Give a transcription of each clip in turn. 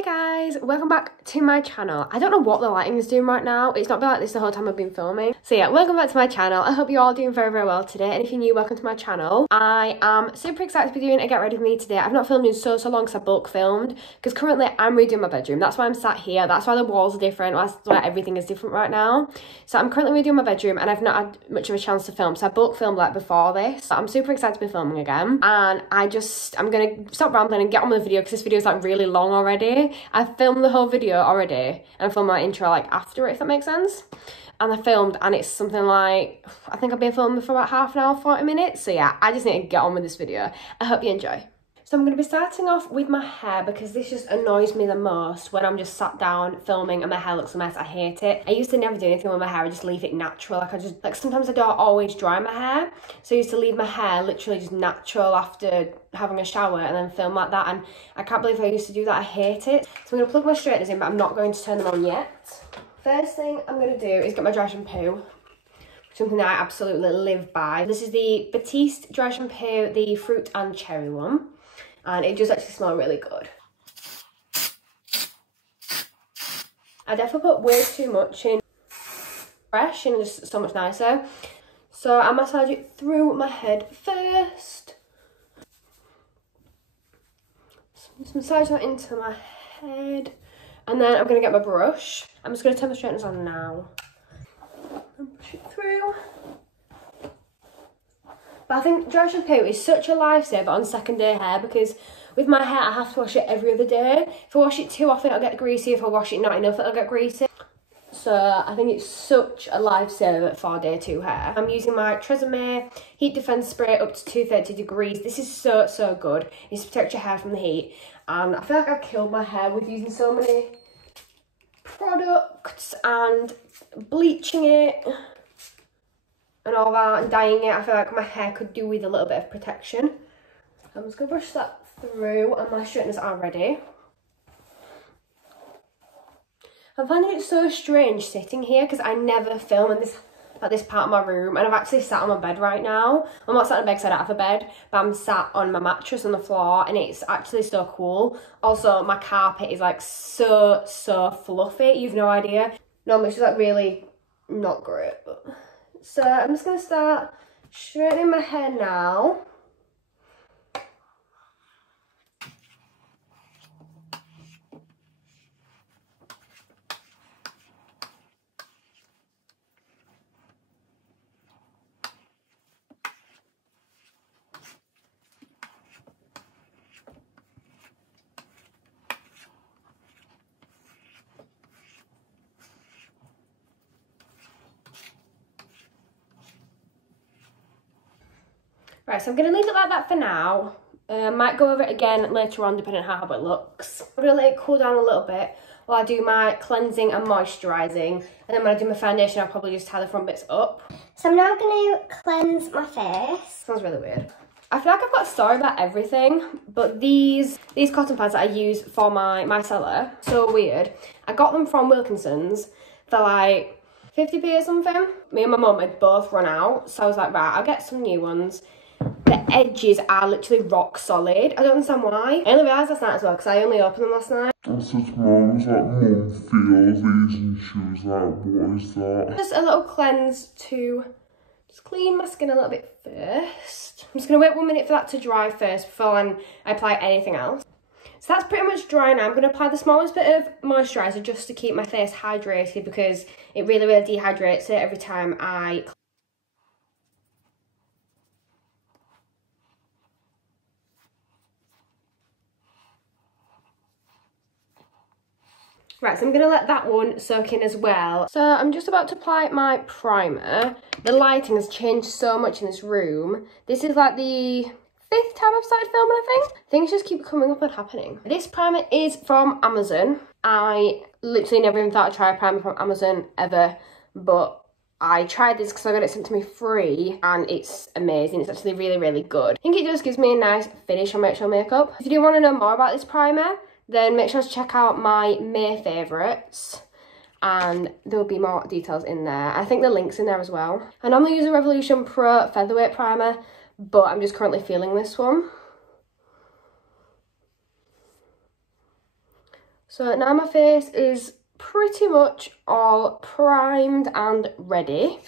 Hey guys, welcome back to my channel. I don't know what the lighting is doing right now. It's not been like this the whole time I've been filming. So yeah, welcome back to my channel. I hope you're all doing very well today. And if you're new, welcome to my channel. I am super excited to be doing a get ready with me today. I've not filmed in so long because I bulk filmed. Because currently I'm redoing my bedroom. That's why I'm sat here. That's why the walls are different. That's why everything is different right now. So I'm currently redoing my bedroom and I've not had much of a chance to film. So I bulk filmed like before this. So I'm super excited to be filming again. And I'm going to stop rambling and get on with the video because this video is like really long already. I've filmed the whole video already and I filmed my intro like after it, if that makes sense. And I filmed and it's something like, I think I've been filming for about half an hour, 40 minutes. So yeah, I just need to get on with this video. I hope you enjoy. So I'm going to be starting off with my hair because this just annoys me the most when I'm just sat down filming and my hair looks a mess. I hate it. I used to never do anything with my hair. I just leave it natural. Like sometimes I don't always dry my hair. So I used to leave my hair literally just natural after having a shower and then film like that. And I can't believe I used to do that. I hate it. So I'm going to plug my straighteners in, but I'm not going to turn them on yet. First thing I'm going to do is get my dry shampoo. Something that I absolutely live by. This is the Batiste dry shampoo, the fruit and cherry one. And it just actually smells really good. I definitely put way too much in fresh and just so much nicer. So I massage it through my head first. Just massage that into my head. And then I'm going to get my brush. I'm just going to turn the straighteners on now. And brush it through. But I think dry shampoo is such a lifesaver on second day hair because with my hair I have to wash it every other day. If I wash it too often it'll get greasy, if I wash it not enough it'll get greasy. So I think it's such a lifesaver for day 2 hair. I'm using my Tresemme Heat Defense Spray up to 230 degrees. This is so good. It's to protect your hair from the heat. And I feel like I've killed my hair with using so many products and bleaching it and all that and dyeing it. I feel like my hair could do with a little bit of protection. I'm just going to brush that through and my straighteners are ready. I'm finding it so strange sitting here because I never film in this part of my room, and I've actually sat on my bed right now. I'm not sat on a bed because I don't have a bed, but I'm sat on my mattress on the floor and it's actually so cool. Also, my carpet is like so fluffy, you've no idea. Normally it's just like really not great, but... So I'm just going to start straightening my hair now. Right, so I'm going to leave it like that for now. Might go over it again later on depending on how it looks. I'm going to let it cool down a little bit while I do my cleansing and moisturising. And then when I do my foundation, I'll probably just tie the front bits up. So I'm now going to cleanse my face. Sounds really weird. I feel like I've got a story about everything, but these cotton pads that I use for my micellar, so weird. I got them from Wilkinson's for like 50p or something. Me and my mum had both run out, so I was like, right, I'll get some new ones. The edges are literally rock solid. I don't understand why. I only realised last night as well because I only opened them last night. I said to Mum, Mum feels these, and she was like, what is that? Just a little cleanse to just clean my skin a little bit first. I'm just going to wait 1 minute for that to dry first before I apply anything else. So that's pretty much dry now. I'm going to apply the smallest bit of moisturiser just to keep my face hydrated because it really dehydrates it every time I... Right, so I'm going to let that one soak in as well. So I'm just about to apply my primer. The lighting has changed so much in this room. This is like the 5th time I've started filming, I think. Things just keep coming up and happening. This primer is from Amazon. I literally never even thought I'd try a primer from Amazon ever, but I tried this because I got it sent to me free and it's amazing. It's actually really good. I think it just gives me a nice finish on my actual makeup. If you do want to know more about this primer, then make sure to check out my May favourites and there will be more details in there. I think the link's in there as well. I normally use a Revolution Pro Featherweight primer, but I'm just currently feeling this one. So now my face is pretty much all primed and ready.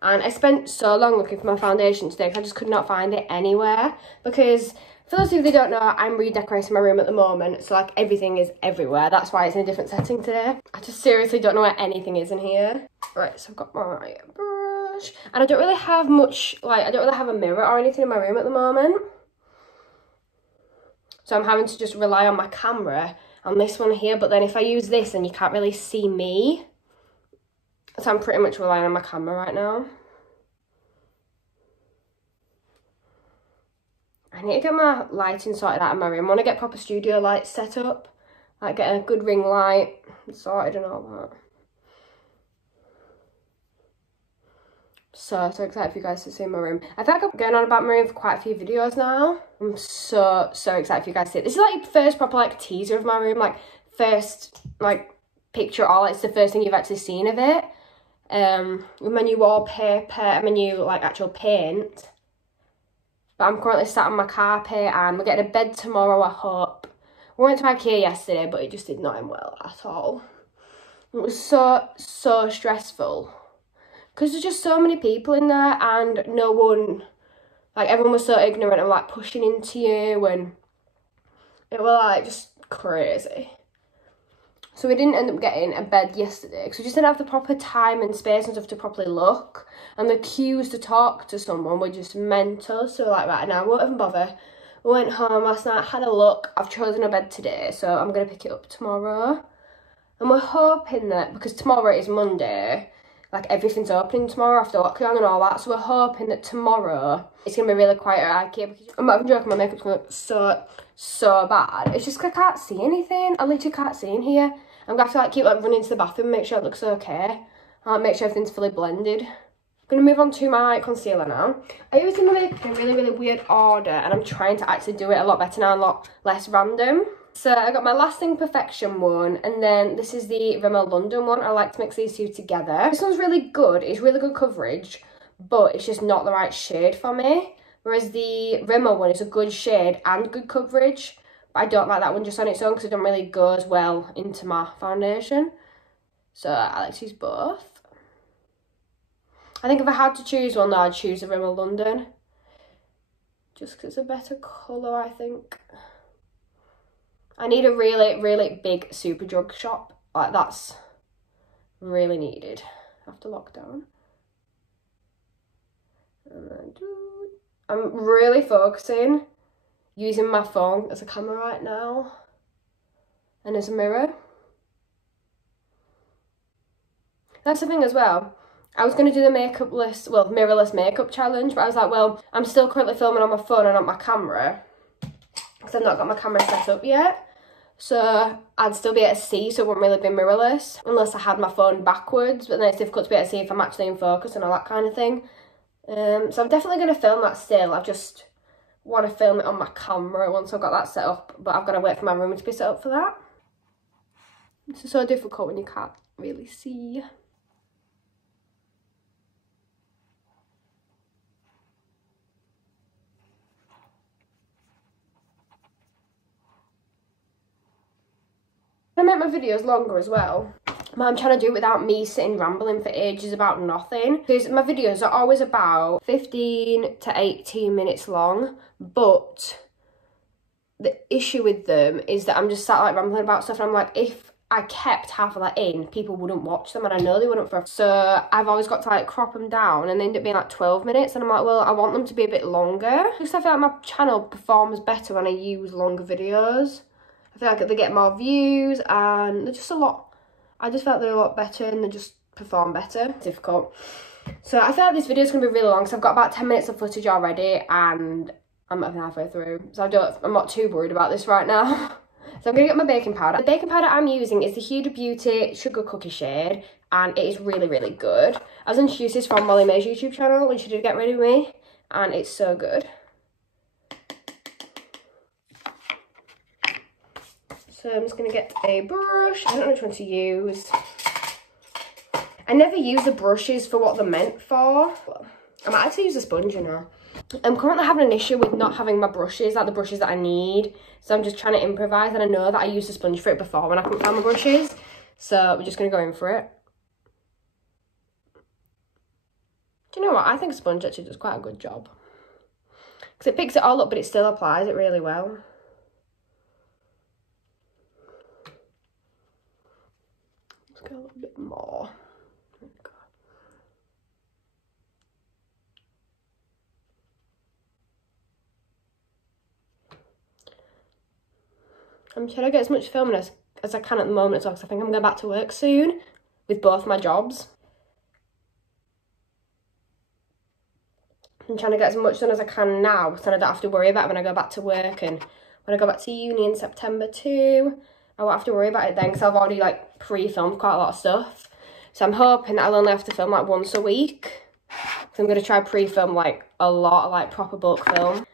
And I spent so long looking for my foundation today because I just could not find it anywhere. Because for those of you that don't know, I'm redecorating my room at the moment. So like everything is everywhere. That's why it's in a different setting today. I just seriously don't know where anything is in here. Right, so I've got my brush. And I don't really have much, like I don't really have a mirror or anything in my room at the moment. So I'm having to just rely on my camera on this one here. But then if I use this, then you can't really see me. So I'm pretty much relying on my camera right now. I need to get my lighting sorted out in my room. I want to get proper studio lights set up. Like get a good ring light sorted and all that. So excited for you guys to see my room. I feel like I'm going on about my room for quite a few videos now. I'm so excited for you guys to see it. This is like first proper like teaser of my room. Like first like picture all. It's the first thing you've actually seen of it. With my new wallpaper and my new like actual paint. But I'm currently sat on my carpet and we're getting a bed tomorrow, I hope. We went to IKEA yesterday, but it just did not end well at all. It was so stressful. Because there's just so many people in there and no one, like everyone was so ignorant and like pushing into you and it was like just crazy. So we didn't end up getting a bed yesterday because we just didn't have the proper time and space and stuff to properly look. And the queues to talk to someone were just mental. So we're like, right, now I won't even bother. We went home last night, had a look. I've chosen a bed today, so I'm going to pick it up tomorrow. And we're hoping that, because tomorrow is Monday, like everything's opening tomorrow after lockdown and all that. So we're hoping that tomorrow it's going to be really quiet at IKEA. Because I'm not even joking, my makeup's going to look so bad. It's just because I can't see anything. I literally can't see in here. I'm going to have to like keep like running to the bathroom and make sure it looks okay. Make sure everything's fully blended. I'm going to move on to my concealer now. I always do my makeup in a really weird order and I'm trying to actually do it a lot better now, a lot less random. So I got my Lasting Perfection one and then this is the Rimmel London one. I like to mix these two together. This one's really good. It's really good coverage, but it's just not the right shade for me. Whereas the Rimmel one is a good shade and good coverage. But I don't like that one just on its own because it don't really go as well into my foundation. So I like to use both. I think if I had to choose one, though, I'd choose the Rimmel London. Just because it's a better colour, I think. I need a really big Superdrug shop. Like, that's really needed after lockdown. And then, I'm really focusing using my phone as a camera right now and as a mirror. That's the thing as well. I was going to do the mirrorless makeup challenge, but I was like, well, I'm still currently filming on my phone and on my camera because I've not got my camera set up yet. So I'd still be able to see, so it wouldn't really be mirrorless unless I had my phone backwards, but then it's difficult to be able to see if I'm actually in focus and all that kind of thing. So I'm definitely going to film that still. I just want to film it on my camera once I've got that set up, but I've got to wait for my room to be set up for that. This is so difficult when you can't really see. I make my videos longer as well. I'm trying to do it without me sitting rambling for ages about nothing. Because my videos are always about 15 to 18 minutes long. But the issue with them is that I'm just sat like rambling about stuff. And I'm like, if I kept half of that in, people wouldn't watch them. And I know they wouldn't. So I've always got to like crop them down. And they end up being like 12 minutes. And I'm like, well, I want them to be a bit longer. Because I feel like my channel performs better when I use longer videos. I feel like they get more views and they're just a lot, I just felt they're a lot better and they just perform better. It's difficult. So I feel like this video is going to be really long because I've got about 10 minutes of footage already and I'm not even halfway through. So I'm not too worried about this right now. So I'm going to get my baking powder. The baking powder I'm using is the Huda Beauty Sugar Cookie shade and it is really good. I was introduced this from Molly May's YouTube channel when she did Get Ready With Me and it's so good. So I'm just going to get a brush. I don't know which one to use. I never use the brushes for what they're meant for. I might actually use a sponge, you know. I'm currently having an issue with not having my brushes, like the brushes that I need. So I'm just trying to improvise, and I know that I used a sponge for it before when I couldn't find my brushes. So we're just going to go in for it. Do you know what? I think a sponge actually does quite a good job. Because it picks it all up, but it still applies it really well. Let's go a little bit more. There we go. I'm trying to get as much filming as I can at the moment as well, because I think I'm going back to work soon with both my jobs. I'm trying to get as much done as I can now, so I don't have to worry about it when I go back to work, and when I go back to uni in September too, I won't have to worry about it then, because I've already like pre-filmed quite a lot of stuff. So I'm hoping that I'll only have to film like once a week. So I'm going to try pre-film like a lot of like proper bulk film.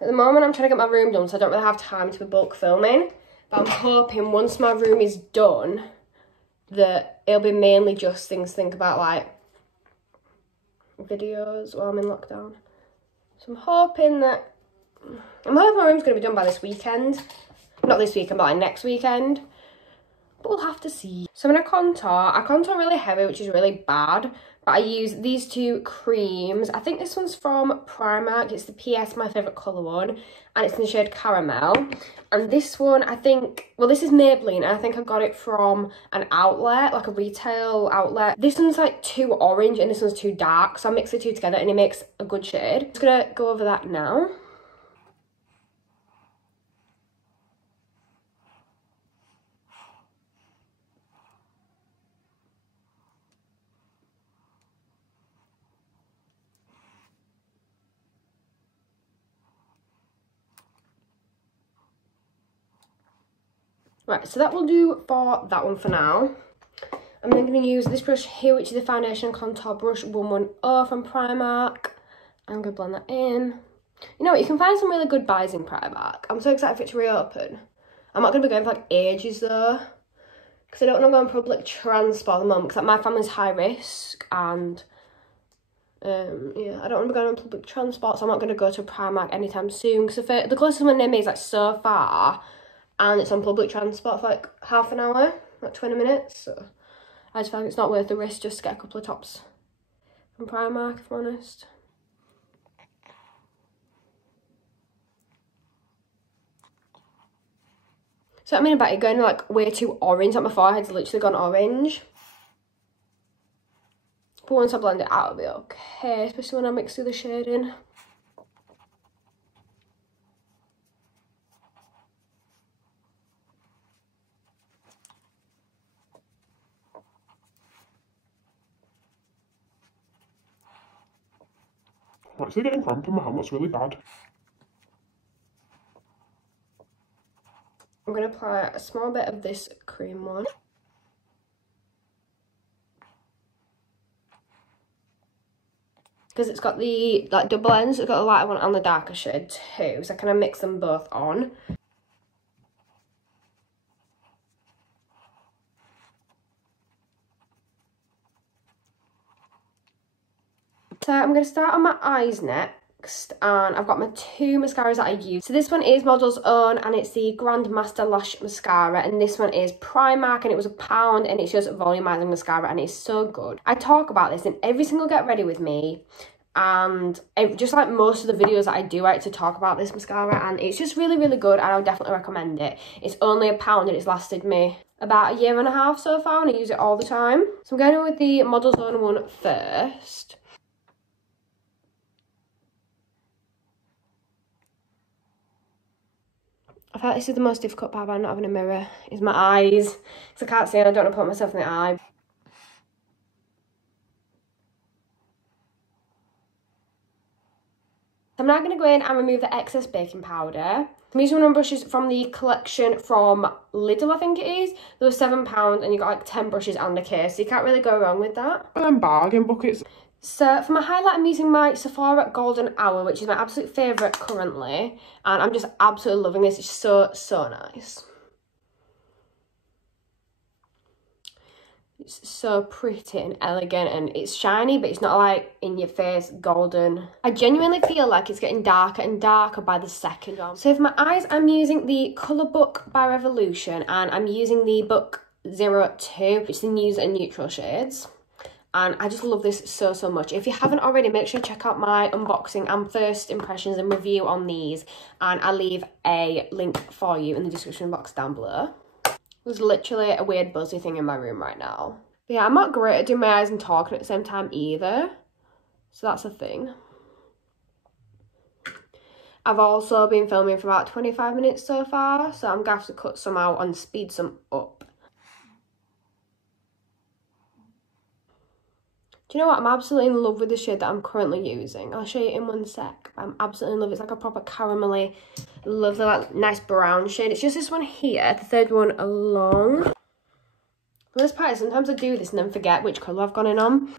At the moment I'm trying to get my room done, so I don't really have time to be bulk filming. But I'm hoping once my room is done, that it'll be mainly just things to think about, like videos while I'm in lockdown. So I'm hoping my room's going to be done by this weekend. Not this weekend, but like next weekend. But we'll have to see. So I'm going to contour. I contour really heavy, which is really bad. But I use these two creams. I think this one's from Primark. It's the PS, my favourite colour one. And it's in the shade Caramel. And this one, I think, well, this is Maybelline. And I think I got it from an outlet, like a retail outlet. This one's like too orange and this one's too dark. So I mix the two together and it makes a good shade. I'm just going to go over that now. Right, so that will do for that one for now. I'm then going to use this brush here, which is the Foundation Contour Brush 110 from Primark. I'm going to blend that in. You know what, you can find some really good buys in Primark. I'm so excited for it to reopen. I'm not going to be going for like ages though, because I don't want to go on public transport at the moment, because like, my family's high risk, and yeah, I don't want to be going on public transport, so I'm not going to go to Primark anytime soon, because the closest one near me is like so far, and it's on public transport for like half an hour, like 20 minutes, so I just feel like it's not worth the risk just to get a couple of tops from Primark, if I'm honest. So I mean about it going like way too orange, like my forehead's literally gone orange. But once I blend it out, it'll be okay, especially when I mix through the shading. I'm actually getting cramp in my hand, that's really bad. I'm going to apply a small bit of this cream one. Because it's got the like double ends, it's got the lighter one and the darker shade too, so I kind of mix them both on. So I'm going to start on my eyes next, and I've got my two mascaras that I use. So this one is Model's Own, and it's the Grandmaster Lash Mascara, and this one is Primark, and it was £1, and it's just volumizing mascara, and it's so good. I talk about this in every single Get Ready With Me, and just like most of the videos that I do, I like to talk about this mascara, and it's just really, really good, and I would definitely recommend it. It's only £1, and it's lasted me about 1.5 years so far, and I use it all the time. So I'm going in with the Model's Own one first. I feel like this is the most difficult part about not having a mirror, is my eyes. Because I can't see and I don't want to put myself in the eye. I'm now going to go in and remove the excess baking powder. I'm using one of my brushes from the collection from Lidl, I think it is. They were £7 and you got like 10 brushes and a case, so you can't really go wrong with that. And then bargain buckets. So for my highlight, I'm using my Sephora Golden Hour, which is my absolute favourite currently. And I'm just absolutely loving this. It's so, so nice. It's so pretty and elegant, and it's shiny, but it's not like in your face golden. I genuinely feel like it's getting darker and darker by the second one. So for my eyes, I'm using the Colour Book by Revolution, and I'm using the Book 02, which is the nude and neutral shades. And I just love this so, so much. If you haven't already, make sure to check out my unboxing and first impressions and review on these. And I'll leave a link for you in the description box down below. There's literally a weird buzzy thing in my room right now. But yeah, I'm not great at doing my eyes and talking at the same time either. So that's a thing. I've also been filming for about 25 minutes so far. So I'm going to have to cut some out and speed some up. Do you know what? I'm absolutely in love with the shade that I'm currently using. I'll show you in one sec. I'm absolutely in love. It's like a proper caramelly, lovely, like nice brown shade. It's just this one here, the third one along. The worst part is sometimes I do this and then forget which colour I've gone in on.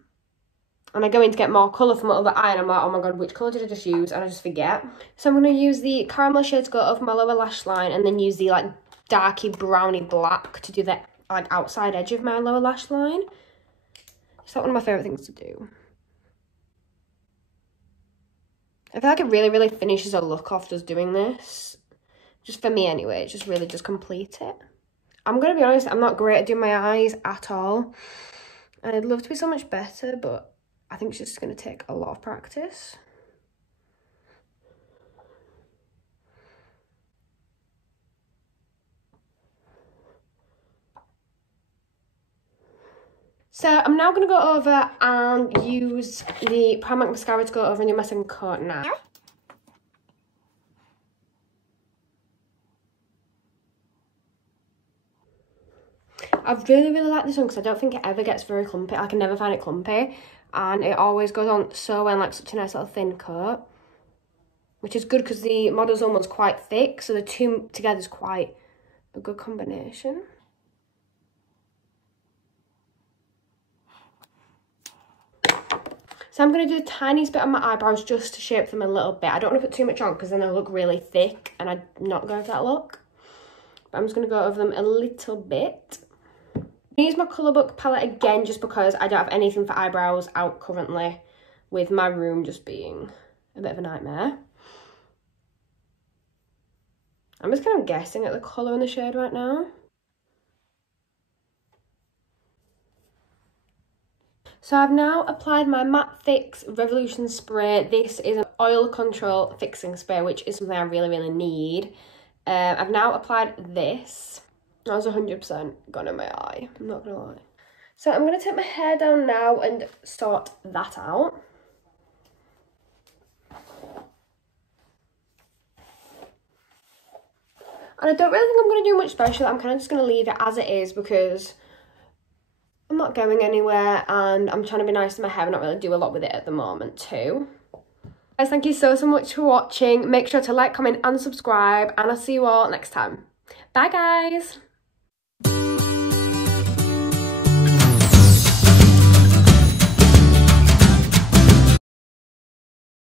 And I go in to get more colour from my other eye and I'm like, oh my god, which colour did I just use? And I just forget. So I'm going to use the caramel shade to go over my lower lash line and then use the like darky browny black to do the like outside edge of my lower lash line. It's like one of my favourite things to do. I feel like it really, really finishes a look off just doing this. Just for me anyway, it just really does complete it. I'm going to be honest, I'm not great at doing my eyes at all. And I'd love to be so much better, but I think it's just going to take a lot of practice. So I'm now going to go over and use the Primark mascara to go over and do my second coat now. I really, really like this one because I don't think it ever gets very clumpy. I can never find it clumpy. And it always goes on so well, like such a nice little thin coat. Which is good because the Model's almost quite thick. So the two together is quite a good combination. So I'm going to do the tiniest bit on my eyebrows just to shape them a little bit. I don't want to put too much on because then they'll look really thick and I'm not going for that look. But I'm just going to go over them a little bit. I'm going to use my Colour Book palette again just because I don't have anything for eyebrows out currently with my room just being a bit of a nightmare. I'm just kind of guessing at the colour and the shade right now. So I've now applied my Matte Fix Revolution Spray. This is an oil control fixing spray, which is something I really, really need. I've now applied this. That was 100% gone in my eye, I'm not gonna lie. So I'm gonna take my hair down now and sort that out. And I don't really think I'm gonna do much special. I'm kind of just gonna leave it as it is because I'm not going anywhere and I'm trying to be nice to my hair and not really do a lot with it at the moment too. Guys, thank you so, so much for watching. Make sure to like, comment and subscribe and I'll see you all next time. Bye guys!